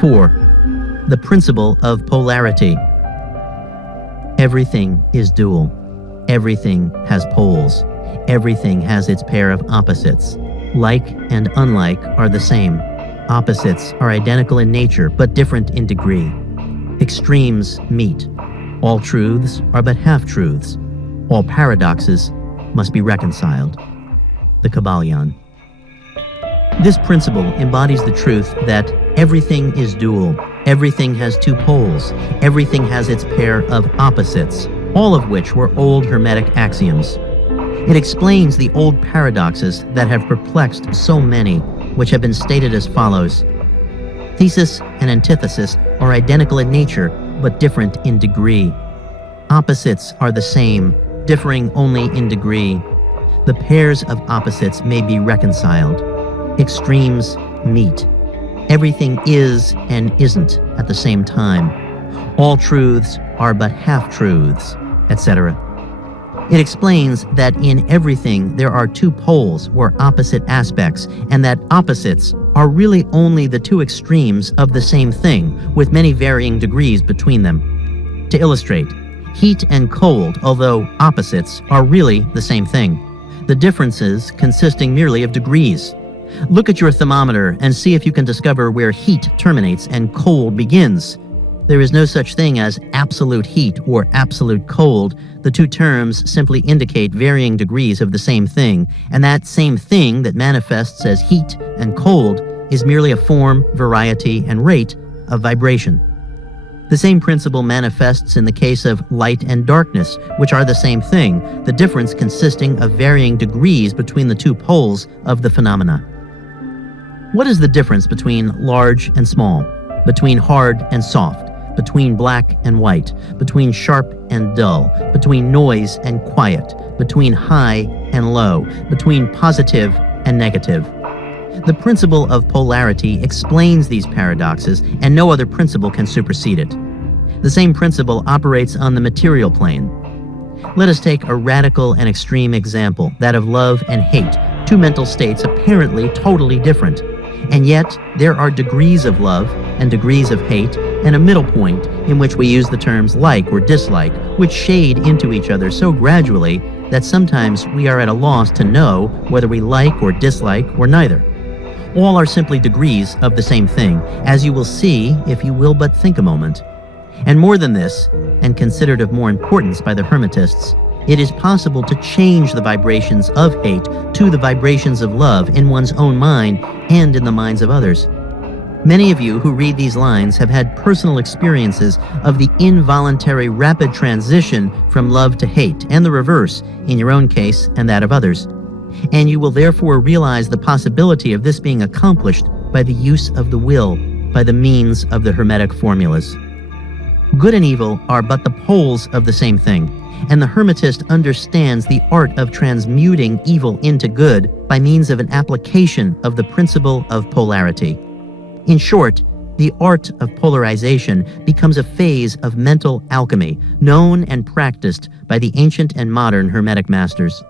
4. The principle of polarity. Everything is dual. Everything has poles. Everything has its pair of opposites. Like and unlike are the same. Opposites are identical in nature, but different in degree. Extremes meet. All truths are but half-truths. All paradoxes must be reconciled. The Kybalion. This principle embodies the truth that everything is dual. Everything has two poles. Everything has its pair of opposites, all of which were old Hermetic axioms. It explains the old paradoxes that have perplexed so many, which have been stated as follows. Thesis and antithesis are identical in nature, but different in degree. Opposites are the same, differing only in degree. The pairs of opposites may be reconciled. Extremes meet. Everything is and isn't at the same time. All truths are but half-truths, etc. It explains that in everything there are two poles or opposite aspects, and that opposites are really only the two extremes of the same thing, with many varying degrees between them. To illustrate, heat and cold, although opposites, are really the same thing, the differences consisting merely of degrees. Look at your thermometer and see if you can discover where heat terminates and cold begins. There is no such thing as absolute heat or absolute cold. The two terms simply indicate varying degrees of the same thing, and that same thing that manifests as heat and cold is merely a form, variety, and rate of vibration. The same principle manifests in the case of light and darkness, which are the same thing, the difference consisting of varying degrees between the two poles of the phenomena. What is the difference between large and small, between hard and soft, between black and white, between sharp and dull, between noise and quiet, between high and low, between positive and negative? The principle of polarity explains these paradoxes, and no other principle can supersede it. The same principle operates on the material plane. Let us take a radical and extreme example, that of love and hate, two mental states apparently totally different. And yet, there are degrees of love and degrees of hate, and a middle point in which we use the terms like or dislike, which shade into each other so gradually that sometimes we are at a loss to know whether we like or dislike or neither. All are simply degrees of the same thing, as you will see if you will but think a moment. And more than this, and considered of more importance by the Hermetists, it is possible to change the vibrations of hate to the vibrations of love in one's own mind and in the minds of others. Many of you who read these lines have had personal experiences of the involuntary rapid transition from love to hate, and the reverse, in your own case and that of others. And you will therefore realize the possibility of this being accomplished by the use of the will, by the means of the Hermetic formulas. Good and evil are but the poles of the same thing, and the Hermetist understands the art of transmuting evil into good by means of an application of the principle of polarity. In short, the art of polarization becomes a phase of mental alchemy, known and practiced by the ancient and modern Hermetic masters.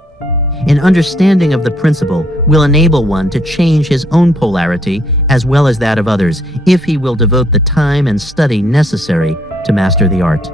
An understanding of the principle will enable one to change his own polarity as well as that of others, if he will devote the time and study necessary to master the art.